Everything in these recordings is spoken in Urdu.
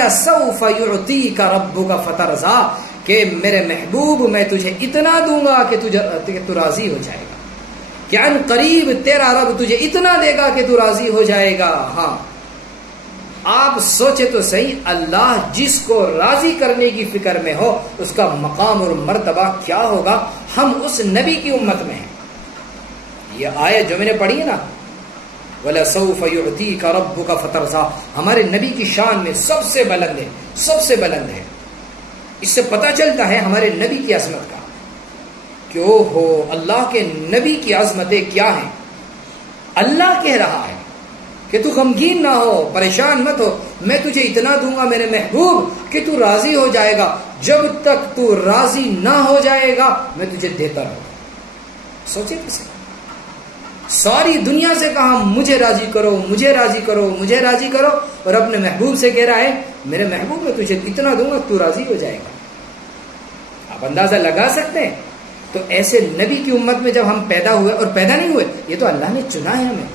وَلَسَوْفَ يُعْطِيكَ رَبُّكَ فَتَرْضَىٰ کہ میرے محبوب میں تجھے اتنا دوں گا کہ تو راضی ہو جائے گا، کہ ان قریب تیرا رب تجھے اتنا دے گا کہ تو راضی ہو جائے گا۔ ہاں آپ سوچے تو صحیح، اللہ جس کو راضی کرنے کی فکر میں ہو اس کا مقام اور مرتبہ کیا ہوگا۔ ہم اس نبی کی امت میں ہیں۔ یہ آیت جو میں نے پڑھی ہے نا، وَلَسَوْفَ يُعْطِيكَ رَبُّكَ فَتَرْضَىٰ، ہمارے نبی کی شان میں سب سے بلند ہے، سب سے بلند ہے۔ اس سے پتہ چلتا ہے ہمارے نبی کی عظمت کا کہ او ہو اللہ کے نبی کی عظمتیں کیا ہیں۔ اللہ کہہ رہا ہے کہ تو غمگین نہ ہو، پریشان مت ہو، میں تجھے اتنا دوں گا میرے محبوب کہ تو راضی ہو جائے گا، جب تک تو راضی نہ ہو جائے گا میں تجھے دیتا رہوں گا۔ سوچے کیسے، ساری دنیا سے کہا مجھے راضی کرو، مجھے راضی کرو، مجھے راضی کرو، اور اپنے محبوب سے کہہ رہا ہے میرے محبوب میں تجھے اتنا دوں گا تو راضی ہو جائے گا۔ آپ اندازہ لگا سکتے ہیں؟ تو ایسے نبی کی امت میں جب ہم پیدا ہوئے، اور پیدا نہیں ہوئے، یہ تو اللہ نے چنا ہے ہمیں۔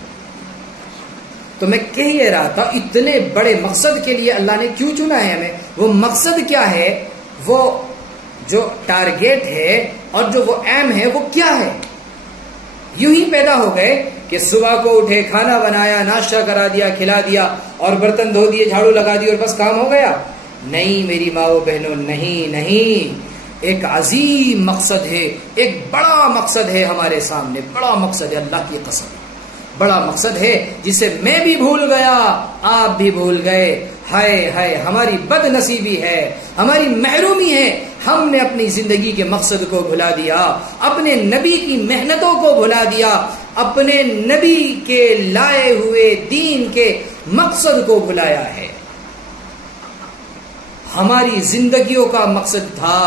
تو میں کہہ یہ رہا تھا اتنے بڑے مقصد کے لیے اللہ نے کیوں چنا ہے ہمیں، وہ مقصد کیا ہے، وہ جو ٹارگیٹ ہے اور جو وہ ایم ہے وہ کیا ہے۔ یوں ہی پیدا ہو گئے کہ صبح کو اٹھے، کھانا بنایا، ناشتہ کرا دیا، کھلا دیا، اور برتن دھو دیے، جھاڑو لگا دی اور بس کام ہو گیا؟ نہیں میری ماؤں بہنوں، نہیں نہیں، ایک عظیم مقصد ہے، ایک بڑا مقصد ہے ہمارے سامنے، بڑا مقصد ہے، اللہ کی قسم بڑا مقصد ہے جسے میں بھی بھول گیا، آپ بھی بھول گئے۔ ہائے ہائے ہماری بد نصیبی ہے، ہماری محرومی ہے، ہم نے اپنی زندگی کے مقصد کو بھلا دیا، اپنے نبی کی محنتوں کو بھلا دیا، اپنے نبی کے لائے ہوئے دین کے مقصد کو بھلایا ہے۔ ہماری زندگیوں کا مقصد تھا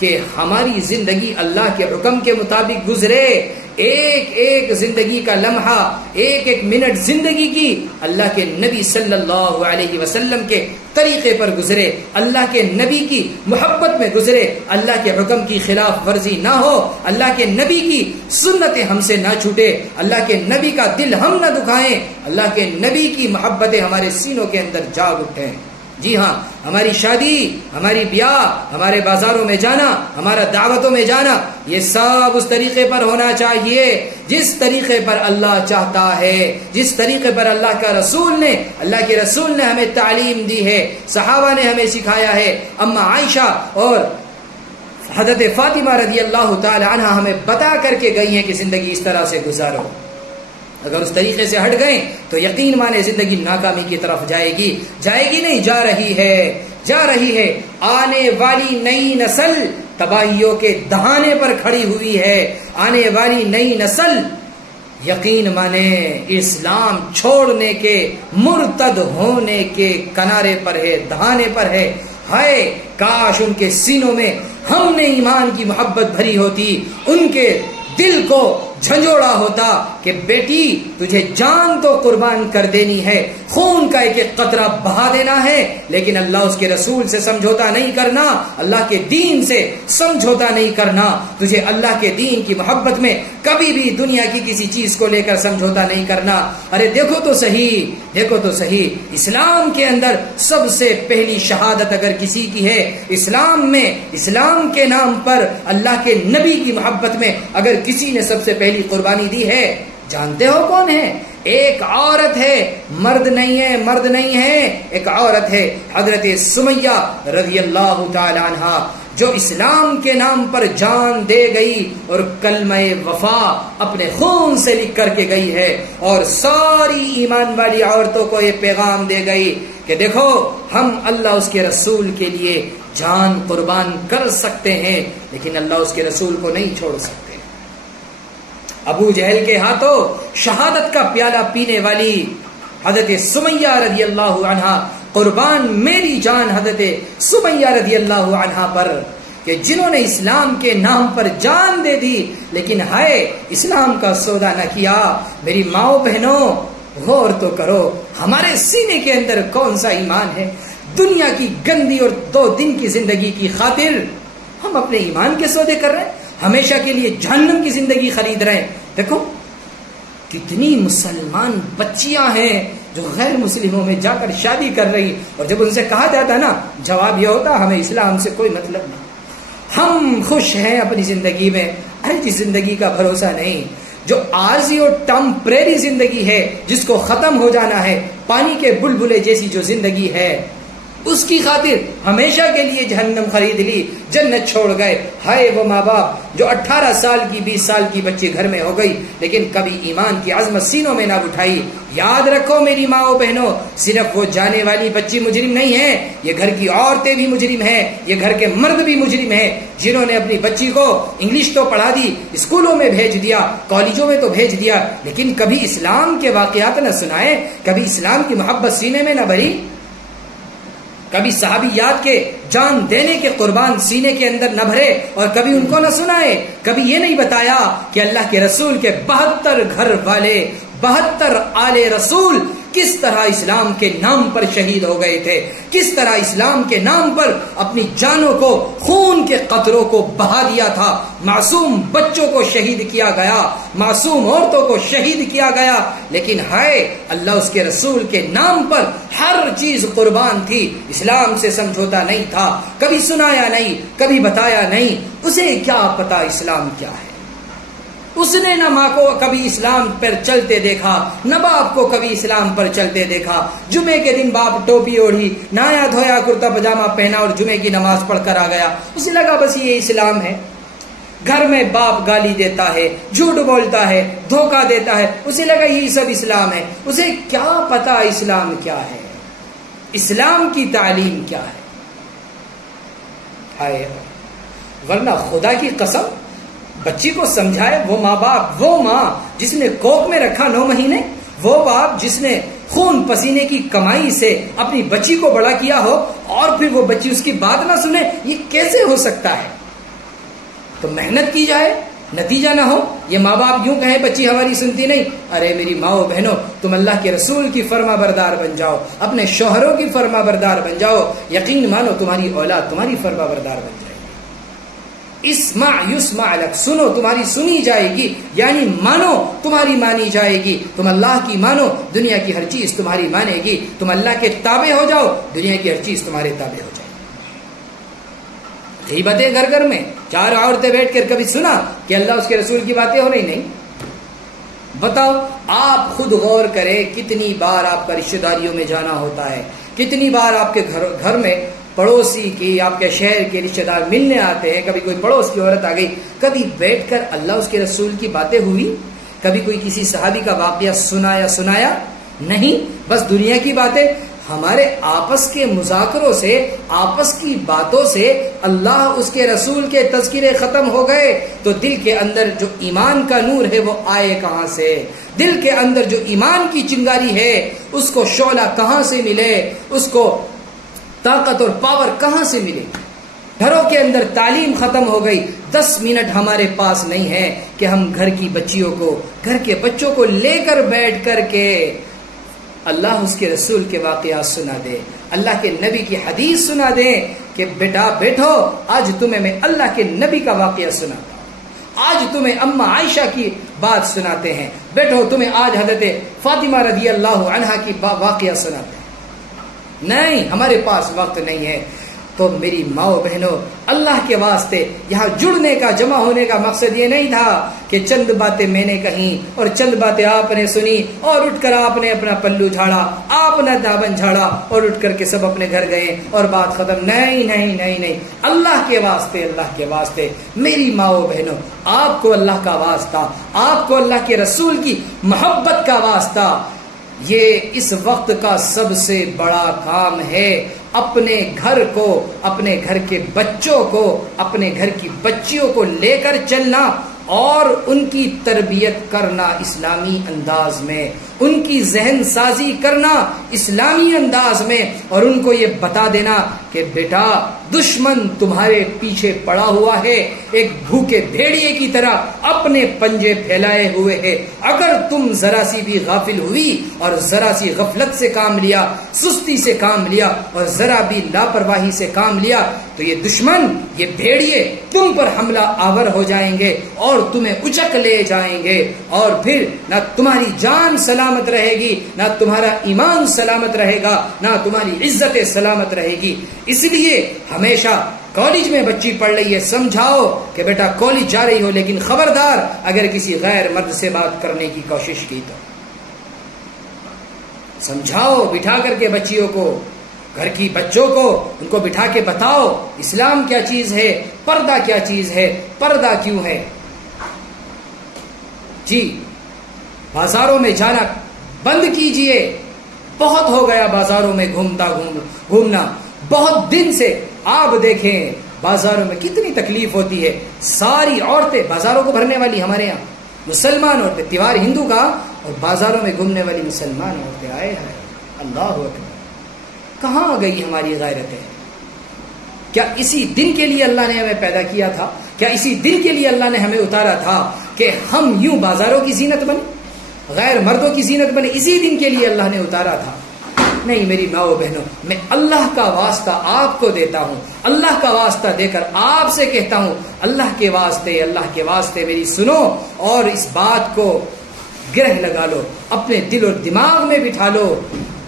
کہ ہماری زندگی اللہ کے حکم کے مطابق گزرے، ایک ایک زندگی کا لمحہ، ایک ایک منٹ زندگی کی اللہ کے نبی صلی اللہ علیہ وسلم کے طریقے پر گزرے، اللہ کے نبی کی محبت میں گزرے، اللہ کے حکم کی خلاف ورزی نہ ہو، اللہ کے نبی کی سنتیں ہم سے نہ چھوٹے، اللہ کے نبی کا دل ہم نہ دکھائیں، اللہ کے نبی کی محبتیں ہمارے سینوں کے اندر جاگ اٹھیں۔ جی ہاں، ہماری شادی، ہماری بیاہ، ہمارے بازاروں میں جانا، ہمارا دعوتوں میں جانا، یہ سب اس طریقے پر ہونا چاہیے جس طریقے پر اللہ چاہتا ہے، جس طریقے پر اللہ کے رسول نے ہمیں تعلیم دی ہے، صحابہ نے ہمیں سکھایا ہے۔ اما عائشہ اور حضرت فاطمہ رضی اللہ تعالی عنہ ہمیں بتا کر کے گئی ہیں کہ زندگی اس طرح سے گزارو۔ اگر اس طریقے سے ہٹ گئے تو یقین مانے زندگی ناکامی کی طرف جائے گی نہیں، جا رہی ہے۔ آنے والی نئی نسل تباہیوں کے دہانے پر کھڑی ہوئی ہے، آنے والی نئی نسل یقین مانے اسلام چھوڑنے کے، مرتد ہونے کے کنارے پر ہے، دہانے پر ہے۔ ہائے کاش ان کے سینوں میں ہم نے ایمان کی محبت بھری ہوتی، ان کے دل کو جھنجھوڑا ہوتا کہ بیٹی تجھے جان تو قربان کر دینی ہے، خون کا ایک ایک قطرہ بہا دینا ہے، لیکن اللہ اس کے رسول سے سمجھوتا نہیں کرنا، اللہ کے دین سے سمجھوتا نہیں کرنا، تجھے اللہ کے دین کی محبت میں کبھی بھی دنیا کی کسی چیز کو لے کر سمجھوتا نہیں کرنا۔ ارے دیکھو تو صحیح، اسلام کے اندر سب سے پہلی شہادت اگر کسی کی ہے، اسلام کے نام پر اللہ کے نبی کی محبت میں اگر کسی نے سب سے پہلی قربانی دی ہے، جانتے ہو کون ہے؟ ایک عورت ہے، مرد نہیں ہے، ایک عورت ہے، حضرت سمیہ رضی اللہ تعالی عنہ، جو اسلام کے نام پر جان دے گئی اور کلمہ وفا اپنے خون سے لکھ کر کے گئی ہے، اور ساری ایمان والی عورتوں کو یہ پیغام دے گئی کہ دیکھو ہم اللہ اس کے رسول کے لیے جان قربان کر سکتے ہیں، لیکن اللہ اس کے رسول کو نہیں چھوڑ سکتے۔ ابو جہل کے ہاتھوں شہادت کا پیالہ پینے والی حضرت سمیہ رضی اللہ عنہا، قربان میری جان حضرت سمیہ رضی اللہ عنہا پر، کہ جنہوں نے اسلام کے نام پر جان دے دی لیکن ہائے اسلام کا سودا نہ کیا۔ میری ماؤں بہنوں غور تو کرو، ہمارے سینے کے اندر کون سا ایمان ہے؟ دنیا کی گندی اور 2 دن کی زندگی کی خاطر ہم اپنے ایمان کے سودے کر رہے ہیں، ہمیشہ کے لیے جہنم کی زندگی خرید رہے ہیں۔ دیکھو کتنی مسلمان بچیاں ہیں جو غیر مسلموں میں جا کر شادی کر رہی، اور جب ان سے کہا جاتا نا، جواب یہ ہوتا ہمیں اسلام سے کوئی مطلب نہیں، ہم خوش ہیں اپنی زندگی میں، ایسی زندگی کا بھروسہ نہیں جو عارضی اور ٹمپریری زندگی ہے، جس کو ختم ہو جانا ہے، پانی کے بلبلے جیسی جو زندگی ہے، اس کی خاطر ہمیشہ کے لیے جہنم خرید لی، جنت چھوڑ گئے۔ ہائے وہ ماں باپ جو 18 سال کی 20 سال کی بچی گھر میں ہو گئی لیکن کبھی ایمان کی عظمت سینوں میں نہ اٹھائی۔ یاد رکھو میری ماں و بہنوں، صرف وہ جانے والی بچی مجرم نہیں ہے، یہ گھر کی عورتیں بھی مجرم ہیں، یہ گھر کے مرد بھی مجرم ہیں، جنہوں نے اپنی بچی کو انگلش تو پڑھا دی، اسکولوں میں بھیج دیا، کالجوں میں تو بھیج دیا، لیکن کبھی اسلام کے واقعات نہ سنائے، کبھی اسلام کی محبت سینے میں نہ بھری، کبھی صحابیات کے جان دینے کے قربان سینے کے اندر نہ بھرے، اور کبھی ان کو نہ سنائے، کبھی یہ نہیں بتایا کہ اللہ کے رسول کے 72 گھر والے، 72 آل رسول کس طرح اسلام کے نام پر شہید ہو گئے تھے، کس طرح اسلام کے نام پر اپنی جانوں کو، خون کے قطروں کو بہا دیا تھا، معصوم بچوں کو شہید کیا گیا، معصوم عورتوں کو شہید کیا گیا، لیکن ہائے اللہ اس کے رسول کے نام پر ہر چیز قربان تھی، اسلام سے سمجھوتا نہیں تھا، کبھی سنایا نہیں، کبھی بتایا نہیں، اسے کیا پتا اسلام کیا ہے، اس نے نہ ماں کو کبھی اسلام پر چلتے دیکھا، نہ باپ کو کبھی اسلام پر چلتے دیکھا، جمعے کے دن باپ ٹوپی اوڑھی، نہایا دھویا، کرتا پجامہ پہنا اور جمعے کی نماز پڑھ کر آ گیا، اسے لگا بس یہ اسلام ہے۔ گھر میں باپ گالی دیتا ہے، جھوٹ بولتا ہے، دھوکہ دیتا ہے، اسے لگا یہی سب اسلام ہے، اسے کیا پتا اسلام کیا ہے، اسلام کی تعلیم کیا ہے۔ ہائے، ورنہ خدا کی قسم بچی کو سمجھائے وہ ماں باپ، وہ ماں جس نے کوکھ میں رکھا 9 مہینے، وہ باپ جس نے خون پسینے کی کمائی سے اپنی بچی کو بڑا کیا ہو، اور پھر وہ بچی اس کی بات نہ سنے، یہ کیسے ہو سکتا ہے؟ تو محنت کی جائے، نتیجہ نہ ہو، یہ ماں باپ یوں کہیں بچی ہماری سنتی نہیں، ارے میری ماں و بہنوں، تم اللہ کے رسول کی فرما بردار بن جاؤ، اپنے شوہروں کی فرما بردار بن جاؤ، یقین مانو تمہاری اولاد تمہاری فرما بردار بن جائے گی۔ اسمع یسمع لک، سنو تمہاری سنی جائے گی، یعنی مانو تمہاری مانی جائے گی، تم اللہ کی مانو، دنیا کی ہر چیز تمہاری مانے گی، تم اللہ کے تابع ہو جاؤ، دنیا کی ہر چیز تمہارے تابع ہو جائے گی۔ غیبتیں گھر گھر میں، 4 عورتیں بیٹھ کر کبھی سنا کہ اللہ اس کے رسول کی باتیں ہو رہی؟ نہیں۔ بتاؤ، آپ خود غور کریں کتنی بار آپ کا رشتہ داریوں میں جانا ہوتا ہے، کتنی بار آپ کے گھر میں پڑوسی کی، آپ کے شہر کے رشتہ دار ملنے آتے ہیں، کبھی کوئی پڑوس کی عورت آ گئی، کبھی بیٹھ کر اللہ اس کے رسول کی باتیں ہوئی؟ کبھی کوئی کسی صحابی کا واقعہ سنایا؟ نہیں، بس دنیا کی باتیں۔ ہمارے آپس کے مذاکروں سے، آپس کی باتوں سے اللہ اس کے رسول کے تذکرے ختم ہو گئے، تو دل کے اندر جو ایمان کا نور ہے وہ آئے کہاں سے؟ دل کے اندر جو ایمان کی چنگاری ہے اس کو شعلہ کہاں سے ملے، اس کو طاقت اور پاور کہاں سے ملے؟ گھروں کے اندر تعلیم ختم ہو گئی، 10 منٹ ہمارے پاس نہیں ہے کہ ہم گھر کی بچیوں کو، گھر کے بچوں کو لے کر بیٹھ کر کے اللہ اس کے رسول کے واقعات سنا دے، اللہ کے نبی کی حدیث سنا دیں کہ بیٹا بیٹھو، آج تمہیں میں اللہ کے نبی کا واقعہ سناتا ہوں، آج تمہیں اماں عائشہ کی بات سناتے ہیں، بیٹھو تمہیں آج حضرت فاطمہ رضی اللہ عنہا کی واقعہ سناتے ہیں۔ نہیں، ہمارے پاس وقت نہیں ہے۔ تو میری ماں و بہنوں، اللہ کے واسطے یہاں جڑنے کا، جمع ہونے کا مقصد یہ نہیں تھا کہ چند باتیں میں نے کہیں اور چند باتیں آپ نے سنی اور اٹھ کر آپ نے اپنا پلو جھاڑا، آپ نے دامن جھاڑا اور اٹھ کر کے سب اپنے گھر گئے اور بات ختم۔ نہیں نہیں نہیں نہیں، اللہ کے واسطے، اللہ کے واسطے میری ماں و بہنوں، آپ کو اللہ کا واسطہ، آپ کو اللہ کے رسول کی محبت کا واسطہ، یہ اس وقت کا سب سے بڑا کام ہے۔ اپنے گھر کو، اپنے گھر کے بچوں کو، اپنے گھر کی بچیوں کو لے کر چلنا اور ان کی تربیت کرنا اسلامی انداز میں، ان کی ذہن سازی کرنا اسلامی انداز میں، اور ان کو یہ بتا دینا کہ بیٹا دشمن تمہارے پیچھے پڑا ہوا ہے، ایک بھوکے بھیڑیے کی طرح اپنے پنجے پھیلائے ہوئے ہے، اگر تم ذرا سی بھی غافل ہوئی اور ذرا سی غفلت سے کام لیا، سستی سے کام لیا اور ذرا بھی لاپرواہی سے کام لیا، تو یہ دشمن، یہ بھیڑیے تم پر حملہ آور ہو جائیں گے اور تمہیں اچک لے جائیں گے، اور پھر نہ تمہاری جان سلام سلامت رہے گی، نہ تمہارا ایمان سلامت رہے گا، نہ تمہاری عزت سلامت رہے گی۔ اس لیے ہمیشہ کالج میں بچی پڑھ رہی ہے، سمجھاؤ کہ بیٹا کالج جا رہی ہو، لیکن خبردار اگر کسی غیر مرد سے بات کرنے کی کوشش کی تو سمجھاؤ، بٹھا کر کے بچیوں کو، گھر کی بچوں کو ان کو بٹھا کے بتاؤ اسلام کیا چیز ہے، پردہ کیا چیز ہے، پردہ کیوں ہے۔ جی بازاروں میں جانا بند کیجئے، بہت ہو گیا بازاروں میں گھومنا، بہت دن سے آپ دیکھیں بازاروں میں کتنی تکلیف ہوتی ہے، ساری عورتیں بازاروں کو بھرنے والی ہمارے یہاں مسلمان عورتیں، تیوہار ہندو کا اور بازاروں میں گھومنے والی مسلمان عورتیں، آئے ہیں اللہ اکبر، کہاں گئی ہماری غیرتیں؟ کیا اسی دن کے لیے اللہ نے ہمیں پیدا کیا تھا؟ کیا اسی دن کے لیے اللہ نے ہمیں اتارا تھا کہ ہم یوں بازاروں کی زینت بنے، غیر مردوں کی زینت بنے؟ اسی دن کے لیے اللہ نے اتارا تھا؟ نہیں میری ماؤ بہنوں، میں اللہ کا واسطہ آپ کو دیتا ہوں، اللہ کا واسطہ دے کر آپ سے کہتا ہوں، اللہ کے واسطے میری سنو اور اس بات کو گرہ لگا لو، اپنے دل اور دماغ میں بٹھا لو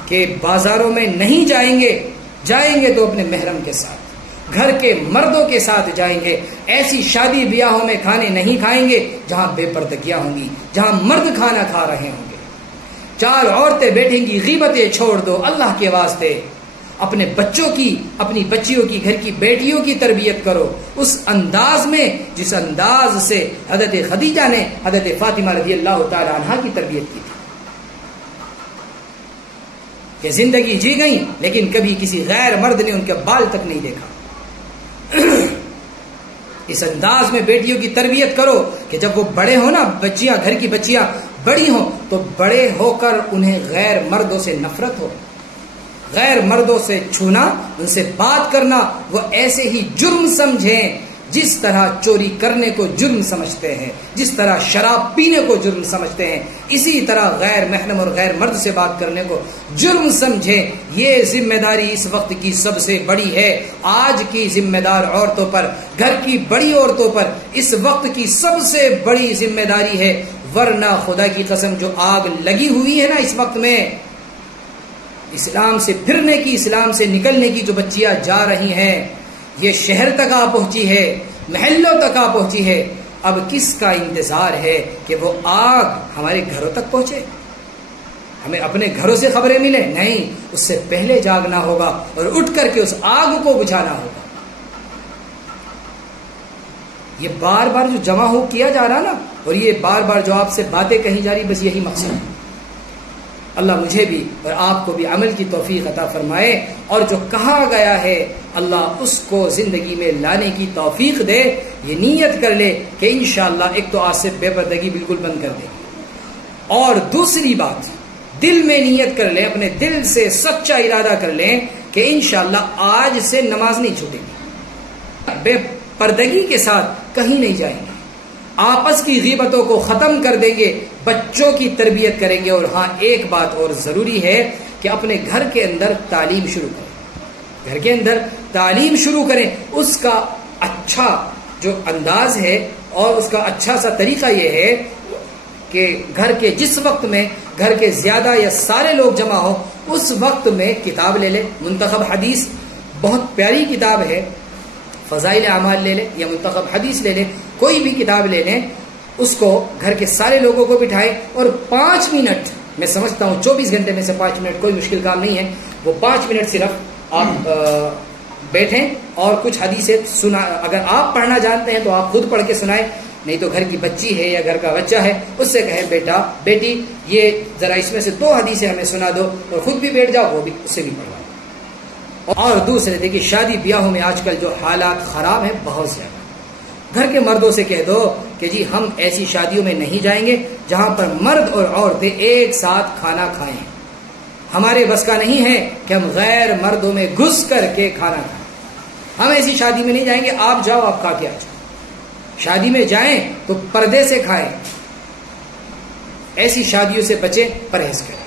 کہ بازاروں میں نہیں جائیں گے تو اپنے محرم کے ساتھ، گھر کے مردوں کے ساتھ جائیں گے، ایسی شادی بیاہوں میں کھانے نہیں کھائیں گے جہاں بے پردگیاں ہوں گی، جہاں مرد کھانا کھا رہے ہوں گے، چار عورتیں بیٹھیں گی، غیبتیں چھوڑ دو اللہ کے واسطے، اپنے بچوں کی، اپنی بچیوں کی، گھر کی بیٹیوں کی تربیت کرو اس انداز میں جس انداز سے حضرت خدیجہ نے حضرت فاطمہ رضی اللہ تعالی عنہا کی تربیت کی تھی، کہ زندگی جی گئی لیکن کبھی کسی غیر مرد نے ان کے بال تک نہیں دیکھا۔ اس انداز میں بیٹیوں کی تربیت کرو کہ جب وہ بڑے ہو نا، بچیاں، گھر کی بچیاں بڑی ہوں تو بڑے ہو کر انہیں غیر مردوں سے نفرت ہو، غیر مردوں سے چھونا، ان سے بات کرنا وہ ایسے ہی جرم سمجھیں جس طرح چوری کرنے کو جرم سمجھتے ہیں، جس طرح شراب پینے کو جرم سمجھتے ہیں، اسی طرح غیر محرم اور غیر مرد سے بات کرنے کو جرم سمجھیں۔ یہ ذمہ داری اس وقت کی سب سے بڑی ہے، آج کی ذمہ دار عورتوں پر، گھر کی بڑی عورتوں پر اس وقت کی سب سے بڑی ذمہ داری ہے، ورنہ خدا کی قسم جو آگ لگی ہوئی ہے نا اس وقت میں، اسلام سے پھرنے کی، اسلام سے نکلنے کی جو بچیاں جا رہی ہیں، یہ شہر تک آ پہنچی ہے، محلوں تک آ پہنچی ہے، اب کس کا انتظار ہے کہ وہ آگ ہمارے گھروں تک پہنچے، ہمیں اپنے گھروں سے خبریں ملیں؟ نہیں، اس سے پہلے جاگنا ہوگا اور اٹھ کر کے اس آگ کو بجھانا ہوگا۔ یہ بار بار جو جمع ہو کیا جا رہا نا، اور یہ بار بار جو آپ سے باتیں کہی جا رہی، بس یہی مقصد ہے۔ اللہ مجھے بھی اور آپ کو بھی عمل کی توفیق عطا فرمائے، اور جو کہا گیا ہے اللہ اس کو زندگی میں لانے کی توفیق دے۔ یہ نیت کر لے کہ انشاءاللہ ایک تو آج سے بے پردگی بالکل بند کر دے گی، اور دوسری بات دل میں نیت کر لیں، اپنے دل سے سچا ارادہ کر لیں کہ انشاءاللہ آج سے نماز نہیں چھوٹے گی، بے پردگی کے ساتھ کہیں نہیں جائیں گے، آپس کی غیبتوں کو ختم کر دیں گے، بچوں کی تربیت کریں گے۔ اور ہاں ایک بات اور ضروری ہے کہ اپنے گھر کے اندر تعلیم شروع کریں، گھر کے اندر تعلیم شروع کریں۔ اس کا اچھا جو انداز ہے اور اس کا اچھا سا طریقہ یہ ہے کہ گھر کے جس وقت میں گھر کے زیادہ یا سارے لوگ جمع ہو اس وقت میں کتاب لے لیں، منتخب حدیث بہت پیاری کتاب ہے، فضائل اعمال لے لیں یا منتخب حدیث لے لیں، کوئی بھی کتاب لے لیں، اس کو گھر کے سارے لوگوں کو بٹھائیں اور 5 منٹ، میں سمجھتا ہوں 24 گھنٹے میں سے 5 منٹ کوئی مشکل کام نہیں ہے، وہ 5 منٹ صرف آپ بیٹھیں اور کچھ حدیثیں سنا، اگر آپ پڑھنا جانتے ہیں تو آپ خود پڑھ کے سنائیں، نہیں تو گھر کی بچی ہے یا گھر کا بچہ ہے اس سے کہیں بیٹا بیٹی یہ ذرا اس میں سے 2 حدیثیں ہمیں سنا دو، اور خود بھی بیٹھ جاؤ، وہ بھی اس سے بھی پڑھواؤ۔ اور دوسرے دیکھیے شادی بیاہوں میں آج کل جو حالات خراب ہیں بہت زیادہ، گھر کے مردوں سے کہہ دو کہ جی ہم ایسی شادیوں میں نہیں جائیں گے جہاں پر مرد اور عورتیں ایک ساتھ کھانا کھائیں، ہمارے بس کا نہیں ہے کہ ہم غیر مردوں میں گھس کر کے کھانا کھائیں، ہم ایسی شادی میں نہیں جائیں گے، آپ جاؤ آپ کھا کے آ جاؤ، شادی میں جائیں تو پردے سے کھائیں، ایسی شادیوں سے بچیں، پرہیز کریں۔